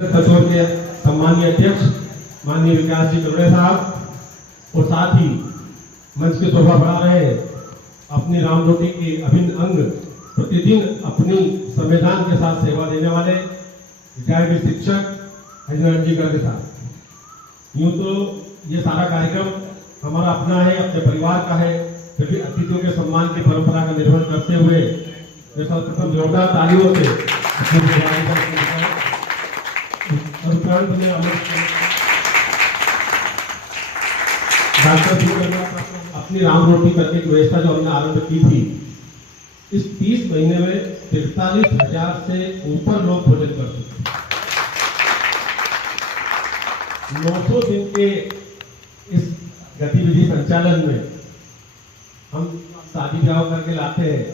कचौर के सम्मानीय अध्यक्ष माननीय विकास जी कलड़े साहब और साथ ही मंच की शोभा बढ़ा रहे अपनी राम रोटी के अभिन्न अंग प्रतिदिन अपनी संविधान के साथ सेवा देने वाले रिटायर्ड शिक्षक हरिनारायण जी गर्ग साहब। यूं तो ये सारा कार्यक्रम हमारा अपना है, अपने परिवार का है, फिर भी अतिथियों के सम्मान की परंपरा का निर्वहन करते हुए सर्वप्रथम जोरदार तालियों से अपनी राम रोटी करने की व्यवस्था जो हमने आरंभ की थी, इस 30 महीने में 43,000 से ऊपर लोग भोजन कर चुके। 900 दिन के इस गतिविधि संचालन में हम शादी ब्याह करके लाते हैं।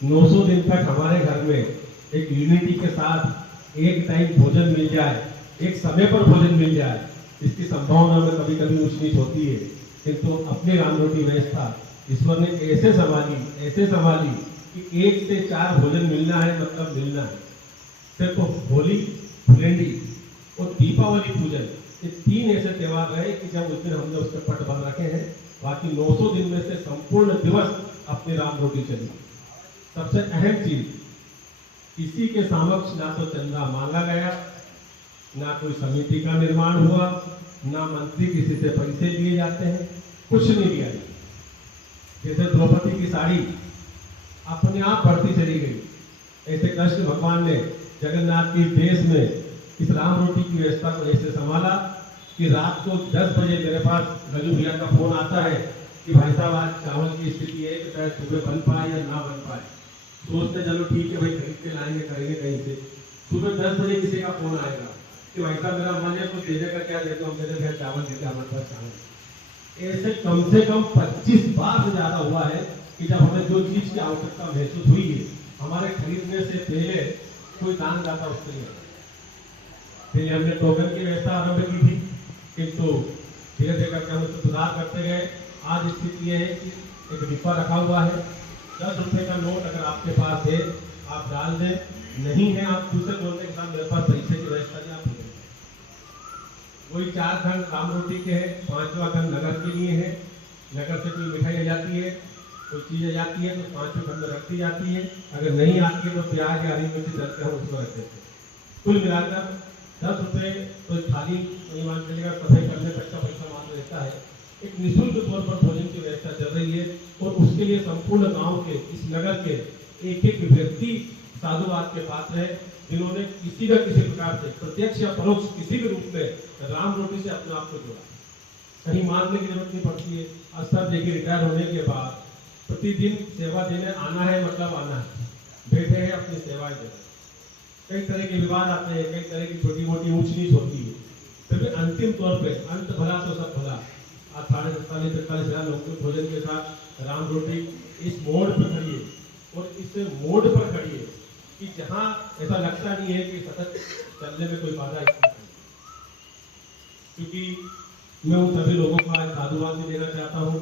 900 दिन तक हमारे घर में एक यूनिटी के साथ एक टाइम भोजन मिल जाए, एक समय पर भोजन मिल जाए, इसकी संभावना में कभी कभी ऊंच नीच होती है, किंतु अपनी राम रोटी व्यवस्था ईश्वर ने ऐसे संभाली कि 1 से 4 भोजन मिलना है, मतलब मिलना है। सिर्फ होली, धुलेंडी और दीपावली पूजन, ये 3 ऐसे त्योहार रहे कि जब उस दिन हमने उसके पट बंद रखे हैं। बाकी 900 दिन में से संपूर्ण दिवस अपनी राम रोटी चली। सबसे अहम चीज, किसी के समक्ष ना तो चंदा मांगा गया, ना कोई समिति का निर्माण हुआ, ना मंत्री किसी से पैसे लिए जाते हैं, कुछ नहीं दिया। जैसे द्रौपदी की साड़ी अपने आप बढ़ती चली गई, ऐसे कृष्ण भगवान ने जगन्नाथ की देश में इस राम रोटी की व्यवस्था को ऐसे संभाला कि रात को 10 बजे मेरे पास गजू भैया का फोन आता है कि भाई साहब आज चावल की स्थिति है कि शायद सुबह बन पाए या ना बन पाए। सोचते चलो ठीक है भाई, खरीद के लाएंगे, करेंगे कहीं से। सुबह 10 बजे किसी का फोन आएगा कि भाई साहब मेरा मन है, कुछ देने का क्या देते हो, मेरे घर चावल देते, हमारे पास चावल। ऐसे कम से कम 25 बार से ज्यादा हुआ है कि जब हमें जो चीज की आवश्यकता महसूस हुई है, हमारे खरीदने से पहले कोई दान दाता उसके लिए। फिर हमने टोकन की व्यवस्था आरंभ की थी, किंतु धीरे धीरे करके हम उसको सुधार करते गए। आज स्थिति यह है कि एक डिब्बा रखा हुआ है, 10 रुपए का नोट अगर आपके पास है आप डाल दें, नहीं है आप दूसरे बोलने के साथ मेरे पास पैसे की व्यवस्था नहीं, आप वही 4 खंड राम रोटी के हैं, 5वां खंड नगर के लिए है। नगर से कोई मिठाई आ जाती है, कोई चीज आ जाती है तो 5वें खंड में रखी जाती है। अगर नहीं आती है तो प्याज या हरी मिर्ची डालते हैं, उसको रख देते हैं। कुल मिलाकर 10 रुपए तो थाली नहीं मान चलेगा, सफाई करने तक का पैसा मात्र रहता है। एक निःशुल्क तौर पर भोजन की व्यवस्था चल रही है और उसके लिए संपूर्ण गांव के, इस नगर के एक व्यक्ति साधुवाद के पात्र है, जिन्होंने किसी न किसी प्रकार से प्रत्यक्ष या परोक्ष किसी भी रूप में राम रोटी से अपने आप को जोड़ा। कहीं मांगने की जरूरत नहीं पड़ती है। अक्सर देखिए रिटायर होने के बाद प्रतिदिन सेवा देने आना है, मतलब आना है, बैठे हैं अपनी सेवाएं दे। कई तरह के विवाद आते हैं, कई तरह की छोटी मोटी ऊंच नीच होती है, फिर भी अंतिम तौर पे अंत भला तो सब भला। आज 43,000 लोगों के भोजन के साथ राम रोटी इस मोड़ पर खड़ी है और इस मोड़ पर खड़ी है कि जहां ऐसा लगता नहीं है कि सतत चलने में कोई बाधा इसमें नहीं। क्योंकि मैं उन सभी लोगों को आज साधुवाद भी देना चाहता हूँ,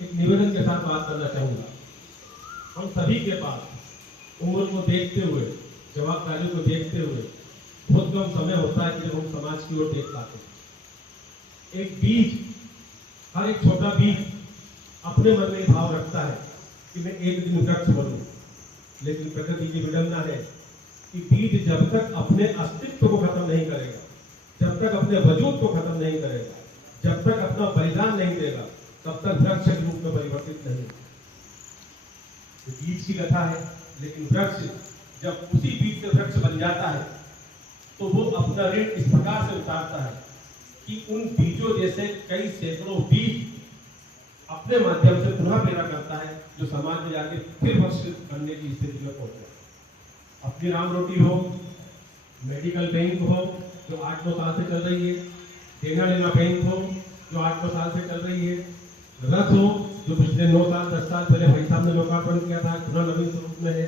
एक निवेदन के साथ बात करना चाहूँगा। हम सभी के पास उम्र को देखते हुए, जवाबदारी को देखते हुए बहुत कम समय होता है कि जब हम समाज की ओर देख पाते हैं। एक बीज, हर एक छोटा बीज अपने मन में भाव रखता है कि मैं एक दिन वृक्ष बनूं, लेकिन प्रकृति की विडंबना है कि बीज जब तक अपने अस्तित्व को खत्म नहीं करेगा, जब तक अपने वजूद को खत्म नहीं करेगा, जब तक अपना बलिदान नहीं देगा, तब तक वृक्ष के रूप में परिवर्तित नहीं। तो बीज की कथा है, लेकिन वृक्ष जब उसी बीज से वृक्ष बन जाता है तो वो अपना ऋण इस प्रकार से उतारता है कि उन बीजों जैसे कई सैकड़ों बीज अपने माध्यम से पुनः पैदा करता है, जो समाज में जाके फिर वृक्ष बनने की स्थिति में पहुंचता है। अपनी राम रोटी हो, मेडिकल बैंक हो जो 8-9 साल से चल रही है, देना लेना बैंक हो जो 8-9 साल से चल रही है, रथ हो जो पिछले 9 साल 10 साल पहले भाई साहब ने लोकार्पण किया था, पुनः नवीन स्वरूप में है,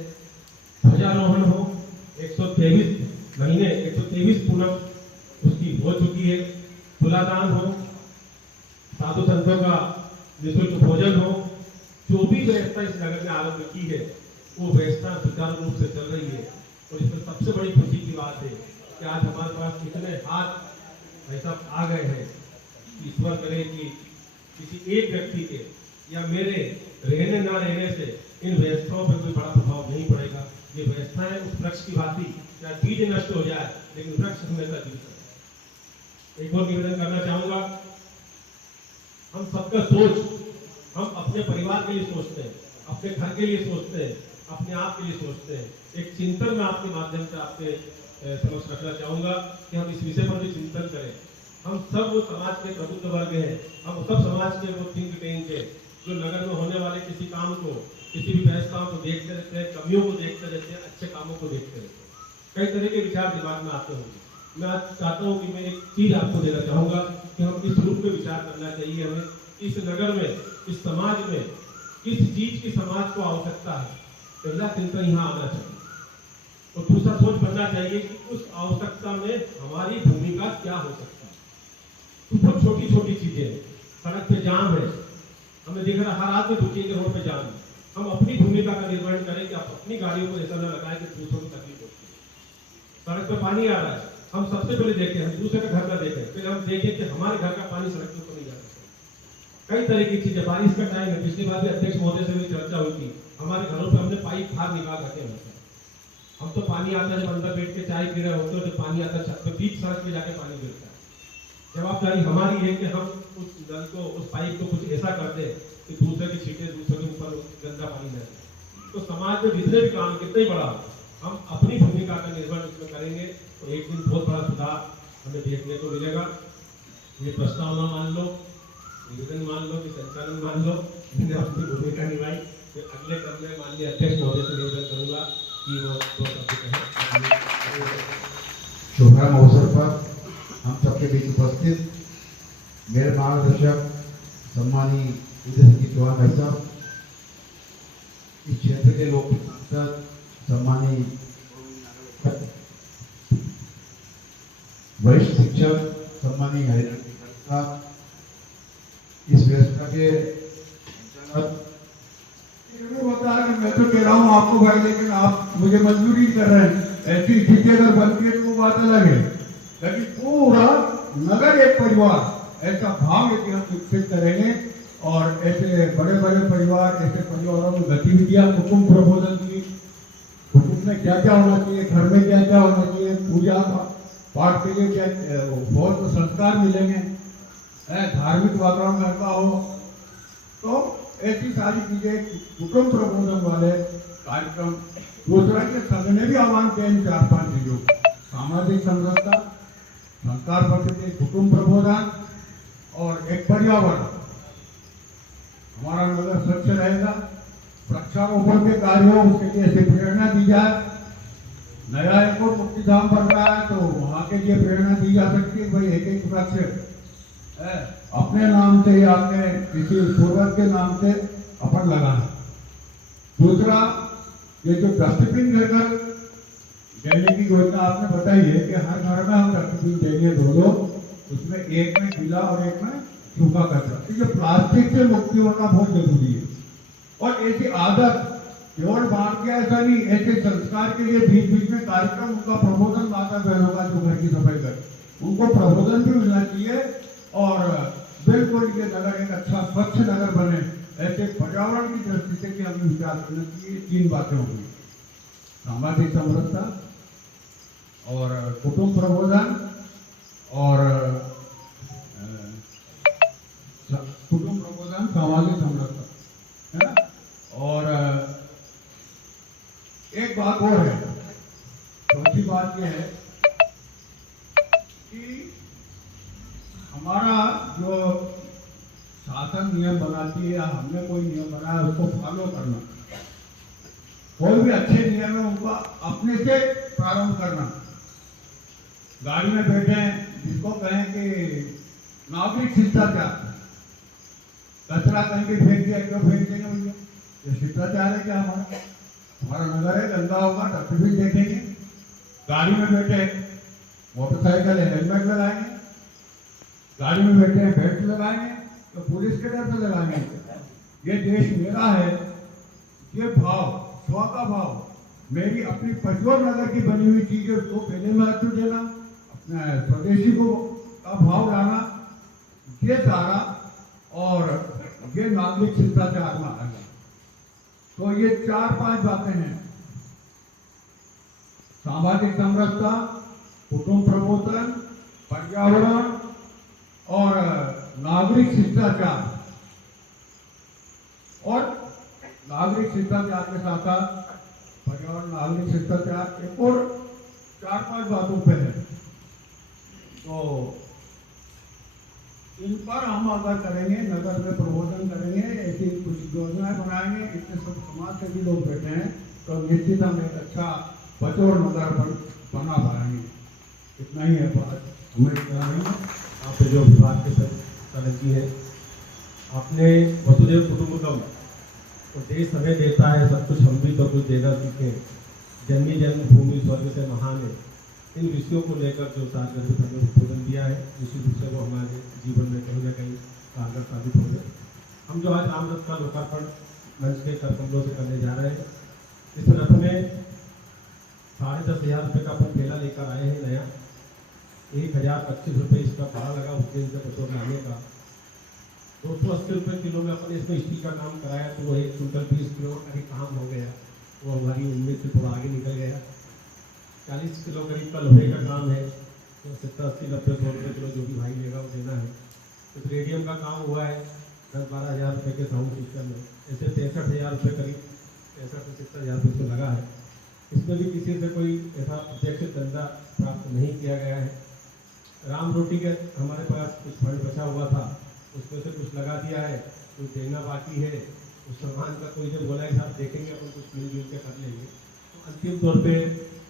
ध्वजारोहण हो, 123 महीने 123 पूनम उसकी हो चुकी है, तुलादान हो, साधु संतों का निःशुल्क भोजन हो, जो भी व्यवस्था इस नगर में आरंभ की है वो व्यवस्था सुचारू रूप से चल रही है। और इसमें सबसे बड़ी खुशी की बात है कि आज हमारे पास इतने हाथ ऐसा आ गए हैं कि ईश्वर करे कि किसी एक व्यक्ति के या मेरे रहने ना रहने से इन व्यवस्थाओं पर कोई बड़ा प्रभाव नहीं पड़ेगा। ये व्यवस्थाएं उस वृक्ष की भांति या बीज नष्ट हो जाए लेकिन वृक्ष हमेशा जीवित रहे। एक और निवेदन करना चाहूंगा, हम सबका सोच हम अपने परिवार के लिए सोचते हैं, अपने घर के लिए सोचते हैं, अपने आप के लिए सोचते हैं। एक चिंतन में आपके माध्यम से आपके समक्ष रखना चाहूंगा कि हम इस विषय पर भी चिंतन करें। हम सब वो समाज के प्रबुद्ध वर्ग हैं, हम सब समाज के वो थिंक टैंक है जो नगर में होने वाले किसी काम को, किसी भी व्यवस्थाओं को देखते रहते हैं, कमियों को देखते रहते हैं, अच्छे कामों को देखते रहते हैं। कई तरह के विचार दिमाग में आते होंगे। मैं आज चाहता हूँ कि मैं एक चीज आपको देना चाहूंगा कि हम किस रूप में विचार करना चाहिए। हमें इस नगर में, इस समाज में किस चीज की समाज को आवश्यकता है, पहला चिंतन यहाँ आना चाहिए। और दूसरा सोच बनना चाहिए कि उस आवश्यकता में हमारी भूमिका क्या हो सकता है। तो बहुत छोटी छोटी चीजें, सड़क पे जाम है, हमें दिख रहा हर आदमी दुखी के रोड पे जाम है, हम अपनी भूमिका का निर्वहन करें कि आप अपनी गाड़ियों को ऐसा न लगाएं कि दूसरों को तकलीफ होती है। सड़क पे पानी आ रहा है, हम सबसे पहले देखें, हम दूसरे का घर का देखें, फिर हम देखें कि हमारे घर का पानी सड़क के ऊपर नहीं जा सकता। कई तरह की चीजें, बारिश का टाइम है, पिछली बार भी अध्यक्ष महोदय से भी चर्चा हुई थी, हमारे घरों पर हमने पाइप बाहर निकाल रखे हैं। हम तो पानी आता है जब अंदर बैठ के चाय पी रहे होते हो, जब पानी आता है छत पे, बीच सड़क पे जाके पानी गिरता है। जवाबदारी हमारी है कि हम उस नल को, उस पाइप को कुछ ऐसा कर दे कि दूसरे की छींटे दूसरे के ऊपर गंदा पानी न जाए। तो समाज में जितने भी काम कितने ही बड़ा, हम अपनी भूमिका का निर्वहन उसमें करेंगे तो एक दिन बहुत बड़ा सुधार हमें देखने को मिलेगा। ये प्रस्तावना मान लो, निवेदन मान लो कि संचालन मान लो, मैंने अपनी भूमिका निभाई। फिर अगले क्रम में माननीय अध्यक्ष महोदय से निवेदन करूंगा कि वो शुभारंभ अवसर पर हम सबके बीच उपस्थित मेरे मार्गदर्शक सम्मानीय उदय सिंह चौहान भाई साहब, इस क्षेत्र के लोक सांसद सम्मानीय वरिष्ठ शिक्षक सम्मानीय हरिनाथ, इस व्यवस्था के बता रहे, मैं तो कह रहा हूँ आपको भाई, लेकिन आप मुझे मंजूरी कर रहे हैं। ऐसी स्थिति अगर बनती है तो बात अलग है, लेकिन पूरा नगर एक परिवार ऐसा भाव है कि हम विकसित करेंगे। और ऐसे बड़े बड़े परिवार, ऐसे परिवारों में गतिविधियां, कुटुंब प्रबोधन की, कुटुंब में क्या क्या होना चाहिए, घर में क्या क्या होना चाहिए, पूजा पाठ के लिए क्या बहुत संस्कार मिलेंगे, धार्मिक वातावरण रहता हो, तो ऐसी सारी चीजें, कुटुंब प्रबोधन वाले कार्यक्रम। दूसरा के संघ ने भी आह्वान किया इन 4-5 चीजों, सामाजिक समरसता, संस्कार पद्धति, कुटुंब प्रबोधन और एक पर्यावरण। हमारा नगर स्वच्छ रहेगा, वृक्षारोपण के कार्यों उसके लिए ऐसे प्रेरणा दी जाए। नया एक और मुक्तिधाम बन रहा है तो वहां के लिए प्रेरणा दी जा सकती है, भाई एक वृक्ष अपने नाम से या अपने किसी पूर्वज के नाम से अपन लगाना। दूसरा, ये जो डस्टबिन घर देने की योजना आपने बताई है कि हर घर में हम डस्टबिन देंगे, दो, उसमें एक में गीला और एक में सूखा कचरा। तो ये प्लास्टिक से मुक्ति होना बहुत जरूरी है। और ऐसी आदत केवल बांट के ऐसा नहीं, ऐसे संस्कार के लिए बीच बीच में कार्यक्रम, उनका प्रबोधन, माता बहनों का जो घर की सफाई कर, उनको प्रबोधन भी मिलना चाहिए। और बिल्कुल ये नगर एक अच्छा स्वच्छ नगर बने, ऐसे पर्यावरण की दृष्टि से कि हमें विचार करना चाहिए। 3 बातें होंगी, सामाजिक समरसता और कुटुंब प्रबोधन और कुटुंब प्रबोधन, सामाजिक समरसता, है ना। और एक बात और है, चौथी बात यह है कि हमारा जो शासन नियम बनाती है या हमने कोई नियम बनाया उसको फॉलो करना। कोई भी अच्छे नियम है उनको अपने से प्रारंभ करना। गाड़ी में बैठे हैं, जिसको कहें कि नागरिक शिष्टाचार, कचरा कहीं भी फेंक दिया, क्यों फेंक देंगे भैया, ये शिष्टाचार है क्या हमारा? हमारा नगर है, गंदा होगा, डस्टबिन देखेंगे। गाड़ी में बैठे, मोटरसाइकिल है, हेलमेट लगाएंगे। गाड़ी में बैठे हैं, बेल्ट लगाएंगे, तो पुलिस के डर से लगाएंगे। ये देश मेरा है, ये भाव, स्व का भाव, मेरी अपनी प्रज्वल नगर की बनी हुई चीजें उसको पहले महत्व देना, अपने स्वदेशी को का भाव लाना, ये सारा और ये नागरिक शिष्टाचार में आ गया। तो ये 4-5 बातें हैं, सामाजिक समरसता, कुटुंब प्रबोधन, पर्यावरण और नागरिक शिष्टाचार। और नागरिक शिष्टाचार के साथ साथ पर्यावरण, नागरिक शिष्टाचार एक और 4-5 बातों पे है। तो इन पर हम अगर करेंगे, नगर में प्रबोधन करेंगे, ऐसी कुछ योजनाएं बनाएंगे, इतने सब समाज से भी लोग बैठे हैं, तो निश्चित हम एक अच्छा बचौर नगर बना पाएंगे। इतना ही है बात, हमें इतना नहीं है। आप जो विभाग के तरक्की है, आपने वसुदेव कुटुंबकम, तो देश हमें देता है सब कुछ, हम भी तो कुछ देना सीखें, जननी जन्मभूमि स्वर्ग से महान है, इन विषयों को लेकर जो सार्वजनिक हमने उद्बोधन दिया है, इसी विषय को हमारे जीवन में कहीं ना कहीं कारगर साबित हो गए। हम जो आज राम रथ का लोकार्पण मंच के करकमलों से करने जा रहे हैं, इस रथ में 10,500 रुपये का अपन पहला लेकर आए हैं नया, 1,025 रुपये इसका भाड़ा लगा उस दिन से बचौर लाने का। 280 रुपये किलो में अपने इसमें स्टील का काम कराया, तो वो 1 क्विंटल 20 किलो का ही काम हो गया, वो हमारी उम्मीद से थोड़ा आगे निकल गया। 40 किलो करीब का लोहे का काम है, तो 70, 80, 90, 100 रुपये किलो जो भी भाई लेगा वो देना है। तो रेडियम का काम हुआ है 10-12 हज़ार रुपये के साउंड सिस्टम में, ऐसे 63,000 रुपये करीब, 63 से 70,000 रुपये इसमें लगा है। इसमें भी किसी से कोई ऐसा प्रत्यक्ष धंधा प्राप्त नहीं किया गया है। राम रोटी के हमारे पास कुछ फंड बचा हुआ था, उसमें से कुछ लगा दिया है, कुछ देना बाकी है। उस सामान का कोई जब बोला है साहब देखेंगे, अपन कुछ मिलजुल के कर लेंगे। तो अंतिम तौर पे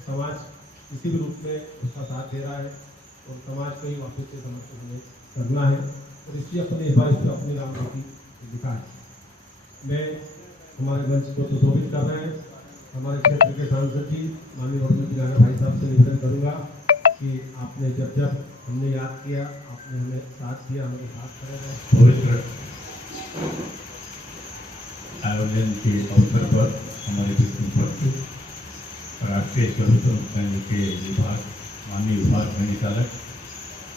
समाज किसी भी रूप में उसका साथ दे रहा है और समाज को ही वापस से समर्थन हमें करना है, और इसलिए अपने इस बार इस पर अपनी राम रोटी लिखा है। मैं हमारे मंच को सुशोभित कर रहे हैं, हमारे क्षेत्र के सांसद जी माननीय रोडमती नागर भाई साहब से निवेदन करूँगा कि आपने जब जब हमने याद किया, आपने हमें साथ दिया, हमें साथ करेगा। पवित्र आयोजन के अवसर पर हमारे विष्णुपत्र राष्ट्रीय स्वरूप संघ के विभाग माननीय विभाग संचालक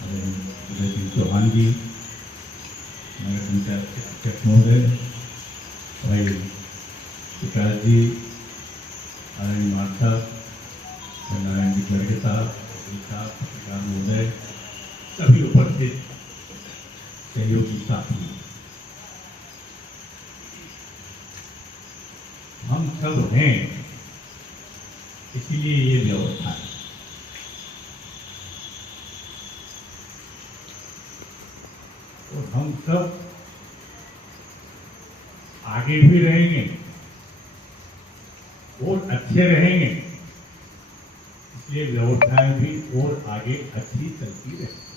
उदय सिंह चौहान जी, नगर पंचायत के अध्यक्ष महोदय भाई विकास जी, नारायण मार साहब, नारायण जी खड़गे साहब, पत्रकार महोदय, सभी उपस्थित सहयोगी साथी, हम सब हैं, इसीलिए ये व्यवस्था है। और हम सब आगे भी रहेंगे और अच्छे रहेंगे, इसलिए व्यवस्थाएं भी और आगे अच्छी चलती रहेंगी।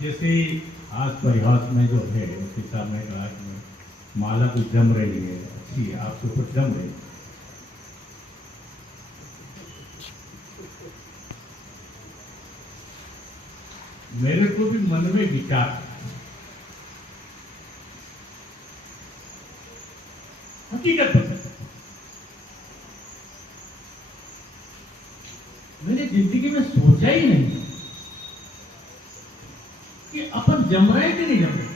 जैसे आज परिहास में जो है, उसके सामने राज में माला कुछ जम रही है, अच्छी है, आपके ऊपर जम रही है। मेरे को भी मन में विचार, हकीकत बता, मैंने जिंदगी में सोचा ही नहीं कि अपन जम रहे कि नहीं जम रहे।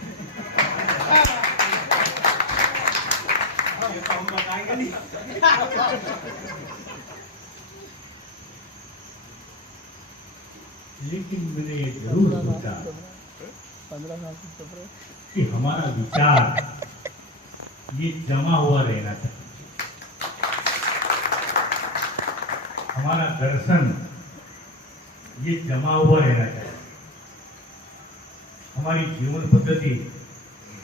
लेकिन मैंने ये जरूर सोचा कि हमारा विचार ये जमा हुआ रहना चाहिए, हमारा दर्शन ये जमा हुआ रहना चाहिए, हमारी जीवन पद्धति,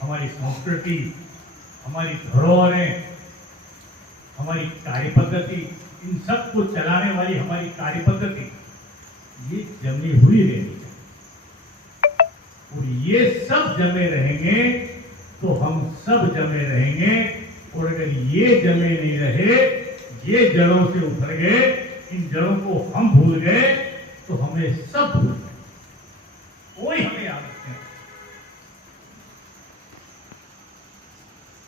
हमारी संस्कृति, हमारी धरोहरें, हमारी कार्य पद्धति, इन सब को चलाने वाली हमारी कार्य पद्धति ये जमी हुई रहनी चाहिए। और ये सब जमे रहेंगे तो हम सब जमे रहेंगे, और अगर ये जमे नहीं रहे, ये जड़ों से उभर गए, इन जड़ों को हम भूल गए तो हमें सब भूल गए, कोई हमें याद नहीं।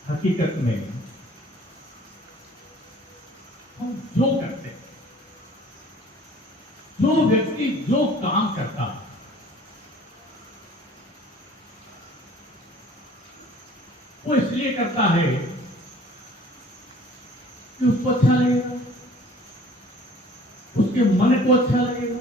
हकीकत में हम जो करते हैं, जो व्यक्ति जो काम करता है, वो इसलिए करता है कि उसको अच्छा लगेगा, उसके मन को अच्छा लगेगा।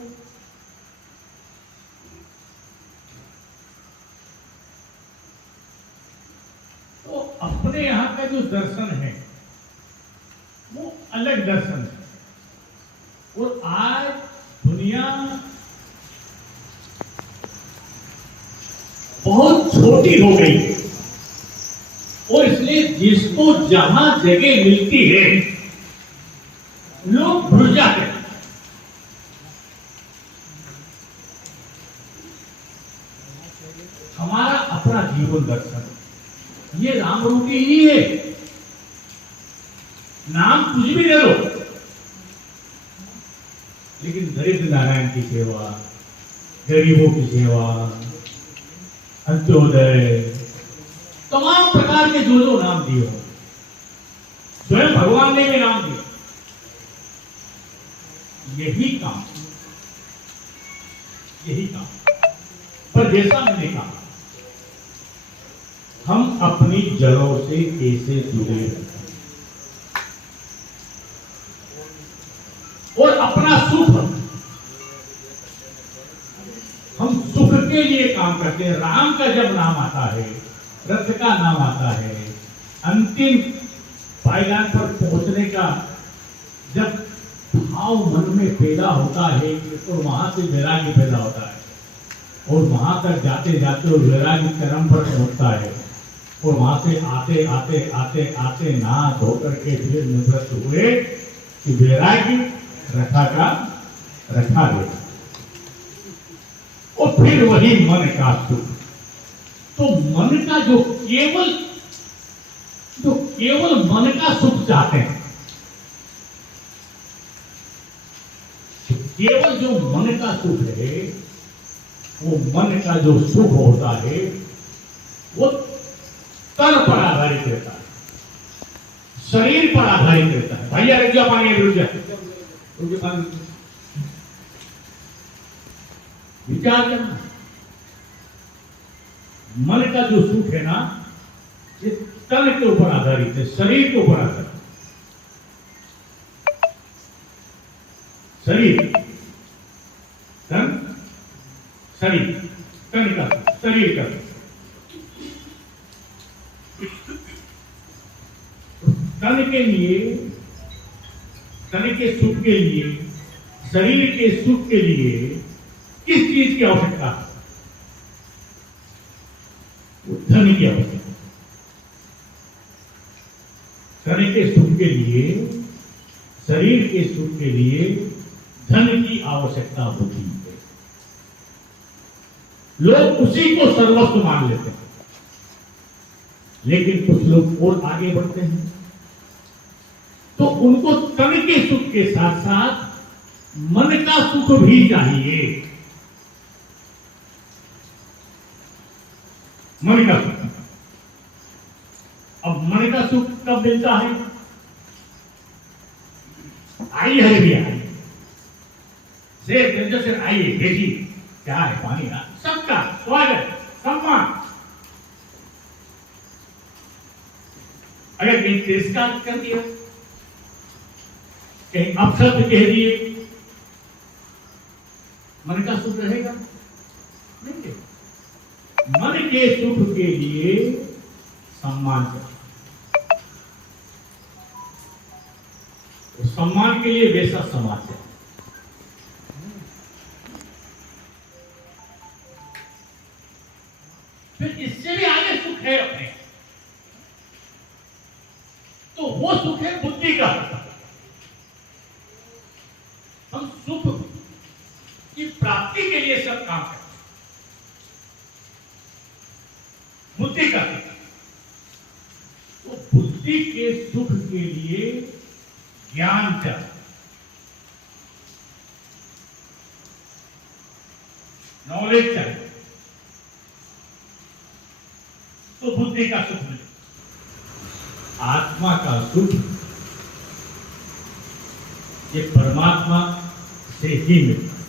तो अपने यहां का जो दर्शन है वो अलग दर्शन है। और आज दुनिया बहुत छोटी हो गई है और इसलिए जिसको जहां जगह मिलती है लोग भूल जाते हैं। हमारा अपना जीवन दर्शन ये राम रूपी ही है। नाम कुछ भी ले लो, लेकिन दरिद्र नारायण की सेवा, गरीबों की सेवा, अंत्योदय, तमाम प्रकार के जो जो नाम दिए हो, स्वयं भगवान ने भी नाम दिए। यही काम पर जैसा मैंने कहा, हम अपनी जड़ों से कैसे जुड़े रहते हैं और अपना सुख, हम सुख के लिए काम करते हैं। राम का जब नाम आता है, रथ का नाम आता है, अंतिम पायदान पर पहुंचने का जब भाव मन में पैदा होता है तो वहां से वैराग्य पैदा होता है और वहां तक जाते जाते वो वैराग्य चरम पर पहुंचता है और वहां से आते आते आते आते नहा धो करके फिर निवृत्त हुए कि वैराग्य रखा गया और फिर वही मन का सुख। तो मन का जो केवल मन का सुख चाहते हैं, केवल जो मन का सुख है, वो मन का जो सुख होता है वो तन पर आधारित रहता है, शरीर पर आधारित रहता है। भैया रुक जा, पानी रुक जा, विचार करना। मन का जो सुख है ना, ये तन के ऊपर आधारित है, शरीर के ऊपर आधारित है। शरीर तन, शरीर तन का, शरीर का तन के लिए, तन के सुख के लिए, शरीर के सुख के लिए किस चीज की आवश्यकता है? धन की आवश्यकता। तन के सुख के लिए, शरीर के सुख के लिए धन की आवश्यकता होती है। लोग उसी को सर्वस्व मान लेते हैं, लेकिन कुछ लोग और आगे बढ़ते हैं तो उनको तन के सुख के साथ साथ मन का सुख भी चाहिए। मन का सुख, अब मन का सुख कब मिलता है? आइए हरे भैया, से आइए, देखिए क्या है, पानी का सबका स्वागत सम्मान। अगर कहीं तिरस्कार कर दिया, कहीं अपशब्द कह दिए, मन का सुख रहेगा नहीं। मन के सुख के लिए सम्मान चाहिए, सम्मान के लिए वैसा समाज है। फिर इससे भी आगे सुख है अपने, तो वो सुख है बुद्धि का। हम सुख की प्राप्ति के लिए सब काम करते हैं, बुद्धि का। तो बुद्धि के सुख के लिए ज्ञान चाहिए, नॉलेज चाहिए, तो बुद्धि का सुख मिले। आत्मा का सुख ये परमात्मा से ही मिलता है।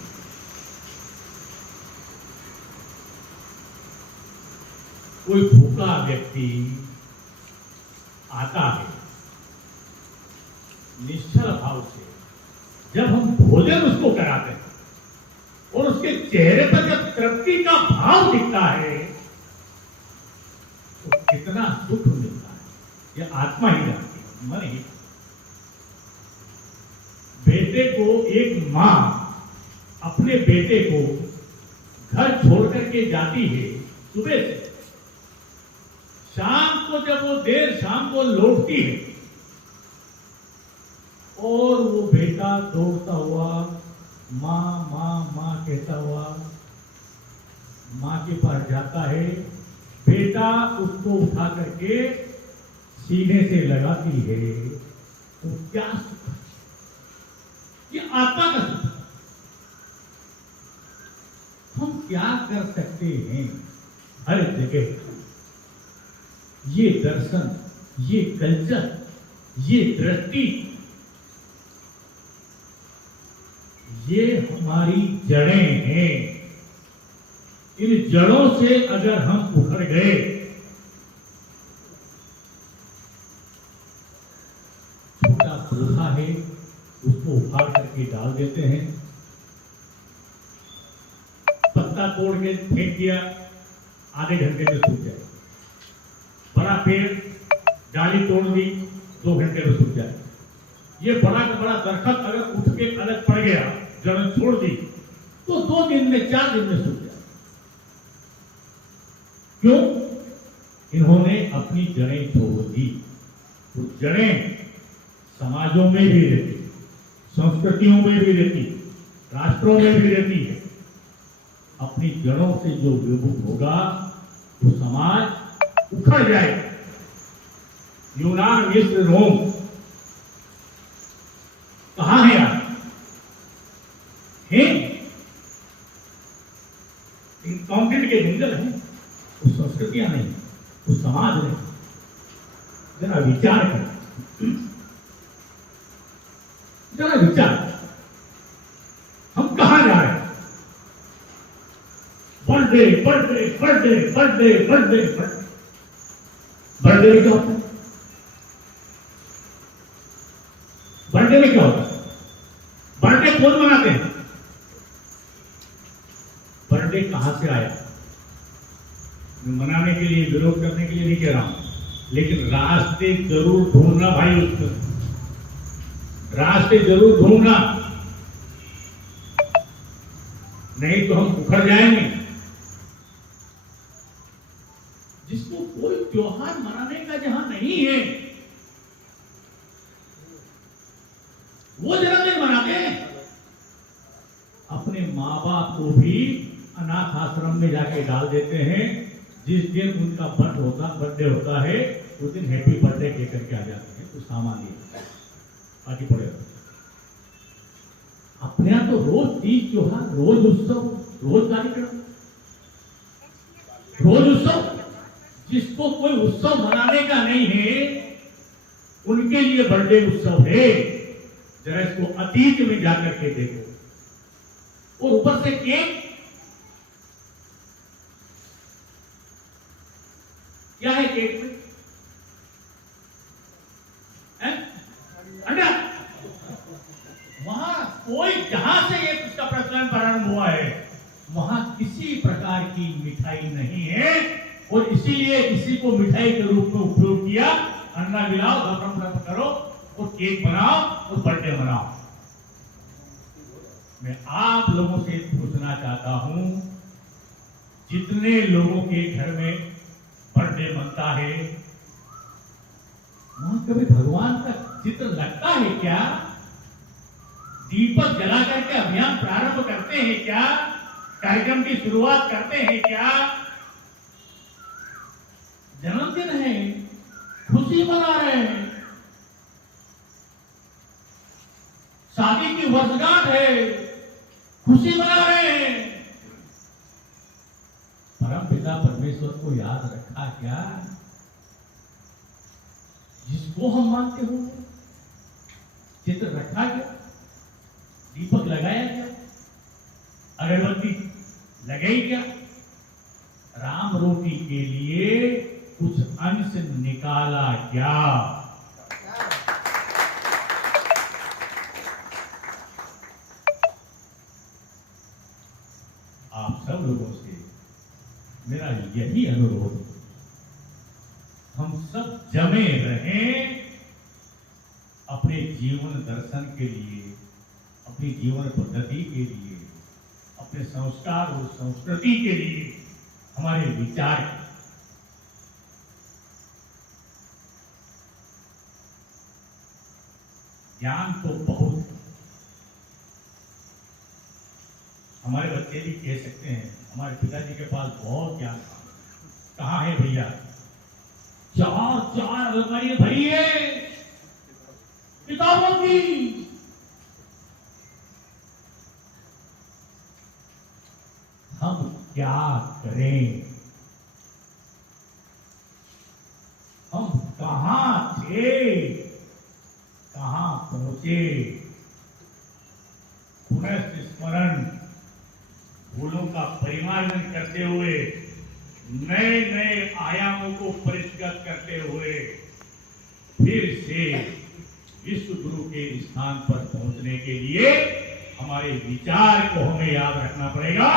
कोई भूखा व्यक्ति आता है निश्चल भाव से, जब हम भोजन उसको कराते हैं और उसके चेहरे पर जब तृप्ति का भाव दिखता है तो कितना सुख मिलता है ये आत्मा ही जानती है, मन ही। बेटे को एक मां अपने बेटे को घर छोड़ करके जाती है सुबह से, शाम को जब वो देर शाम को लौटती है और वो बेटा दौड़ता हुआ मां मां मां कहता हुआ मां के पास जाता है, बेटा उसको उठा करके सीने से लगाती है, तो क्या सुख है, ये आत्मा का सुख। हम क्या कर सकते हैं हर जगह, ये दर्शन, ये कल्चर, ये दृष्टि, ये हमारी जड़ें हैं। इन जड़ों से अगर हम उखड़ गए छोटा पौधा है उसको उखाड़ करके डाल देते हैं, पत्ता तोड़ के फेंक दिया आधे घंटे में सूख जाए, बड़ा पेड़ डाली तोड़ दी 2 घंटे में सूख जाए। ये बड़ा का बड़ा दरख्त अगर उठ के अलग पड़ गया, जड़ छोड़ दी तो 2 दिन में 4 दिन में सूख जाए। क्यों? इन्होंने अपनी जड़ें छोड़ दी। तो जड़ें समाजों में भी रहती, संस्कृतियों में भी रहती, राष्ट्रों में भी रहती है। अपनी जड़ों से जो विमुख होगा वो समाज उखड़ जाएगा। यूनान, मिस्र, रोम कहां है आज? है कंक्रीट के जंगल हैं, वो संस्कृतियां नहीं, वो समाज नहीं। जरा विचार करें, जरा विचार, हम कहां जा रहे हैं? Birthday birthday birthday birthday birthday birthday में क्या होता है? बर्थडे में क्या होता है? बर्थडे कौन मनाते हैं? बर्थडे कहां से आया? मैं मनाने के लिए, विरोध करने के लिए नहीं कह रहा हूं, लेकिन रास्ते जरूर ढूंढना भाई, उसमें रास्ते जरूर ढूंढना, नहीं तो हम उखड़ जाएंगे। जिसको कोई त्योहार मनाने का जहां नहीं है वो जन्मदिन मनाते हैं। अपने माँ बाप को भी अनाथ आश्रम में जाके डाल देते हैं। जिस दिन उनका बर्थडे होता है उस दिन हैप्पी बर्थडे कह करके आ जाते हैं। तो सामान्य आगे पड़े, अपने यहाँ तो रोज तीज त्योहार, रोज उत्सव, रोज कार्यक्रम, रोज उत्सव। जिसको कोई उत्सव मनाने का नहीं है उनके लिए बर्थडे उत्सव है। जरा इसको अतीत में जाकर के देखो, और ऊपर से केक, क्या है केक में? अंडा। वहां कोई, जहां से ये इसका प्रचलन प्रारंभ हुआ है वहां किसी प्रकार की मिठाई नहीं है, और इसीलिए इसी को मिठाई के रूप में उपयोग किया। अंडा मिलाओ, गरम करो और केक बनाओ और बर्थडे मनाओ। मैं आप लोगों से पूछना चाहता हूं, जितने लोगों के घर में बर्थडे मनता है वहां कभी भगवान का चित्र लगता है क्या? दीपक जला करके अभियान प्रारंभ करते हैं क्या? कार्यक्रम की शुरुआत करते हैं क्या? जन्मदिन है, खुशी मना रहे हैं, शादी की वर्षगांठ है, खुशी मना रहे हैं। परम पिता परमेश्वर को याद रखा क्या? जिसको इसको हम मानते होंगे। चित्र रखा गया, दीपक लगाया गया, अगरबत्ती लगाई गया, राम रोटी के लिए कुछ अंश निकाला गया। आप सब लोगों से मेरा यही अनुरोध है, हम सब जमे रहें अपने जीवन दर्शन के लिए, अपनी जीवन पद्धति के लिए, अपने संस्कार और संस्कृति के लिए, हमारे विचार ज्ञान तो बहुत है। हमारे बच्चे भी कह सकते हैं हमारे पिताजी के पास बहुत ज्ञान था। कहाँ है भैया? चार चार अलमारी भरी है किताबों की। हम क्या करें? हम कहां थे, कहां पहुंचे? पुनः स्मरण, भूलों का परिमार्जन करते हुए, नए नए आयामों को परिष्कृत करते हुए फिर से विश्व गुरु के स्थान पर पहुंचने के लिए हमारे विचार को हमें याद रखना पड़ेगा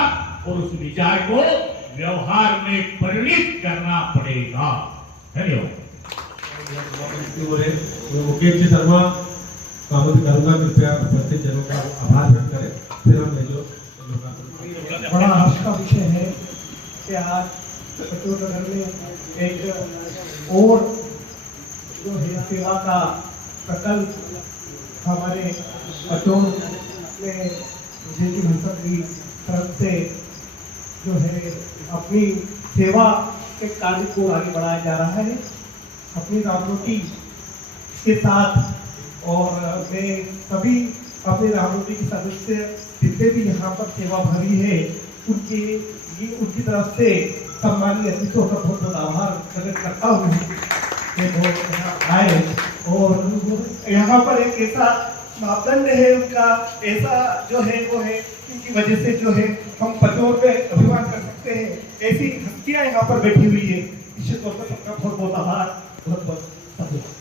और उस विचार को व्यवहार में परिणित करना पड़ेगा। धन्यवाद। मुकेश जी शर्मा कामत करूंगा, कृपया उपस्थित जनों का आभार व्यक्त करें, फिर हम जो बड़ा हर्ष का विषय है कि आज पटोर नगर में एक और जो है सेवा का प्रकल्प हमारे पटोर में जेपी हंसक की तरफ से जो है अपनी सेवा के कार्य को आगे बढ़ाया जा रहा है अपनी रामरोटी के साथ। और मैं सभी अपने रामरोटी के सदस्य जितने भी यहाँ पर सेवा भरी है उनकी तरफ से सम्मानीय अतिथियों का बहुत बहुत आभार प्रकट करता हूँ कि वो यहाँ आए। और यहाँ पर एक ऐसा मापदंड है उनका, ऐसा जो है वो है इनकी वजह से जो है हम पटोर पे अभिमान कर सकते हैं। ऐसी हस्तियाँ यहाँ पर बैठी हुई है, निश्चित तौर पर सबका बहुत बहुत आभार, बहुत बहुत धन्यवाद।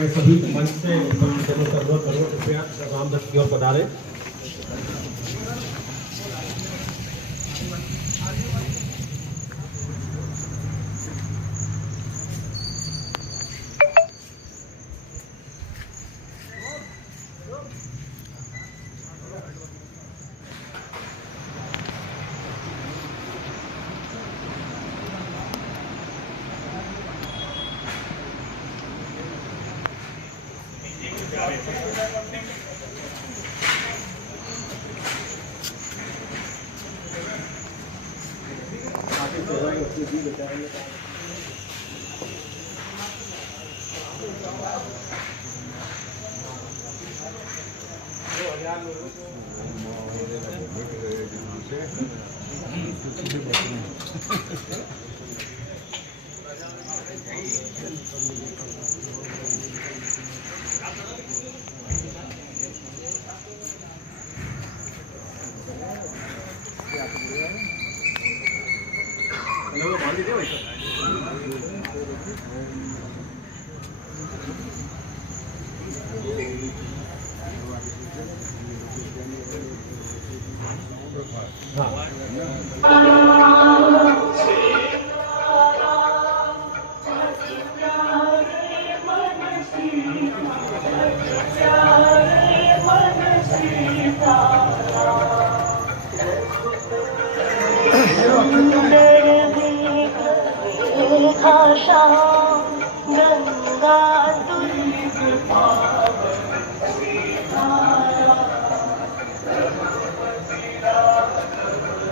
मैं सभी मंच से कृपया रामदत्त की ओर पधारे।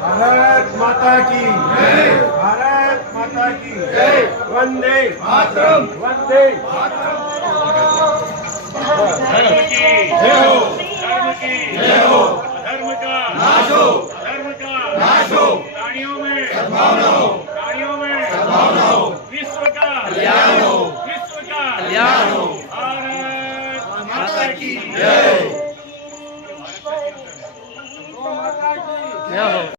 भारत माता की जय, भारत माता की जय, वंदे मातरम, वंदे मातरम। धर्म की जय हो, धर्म की जय हो, धर्म का नाश हो, धर्म का नाश हो, प्राणियों में सद्भावना हो, प्राणियों में सद्भावना हो, विश्व का कल्याण हो, विश्व जय हो।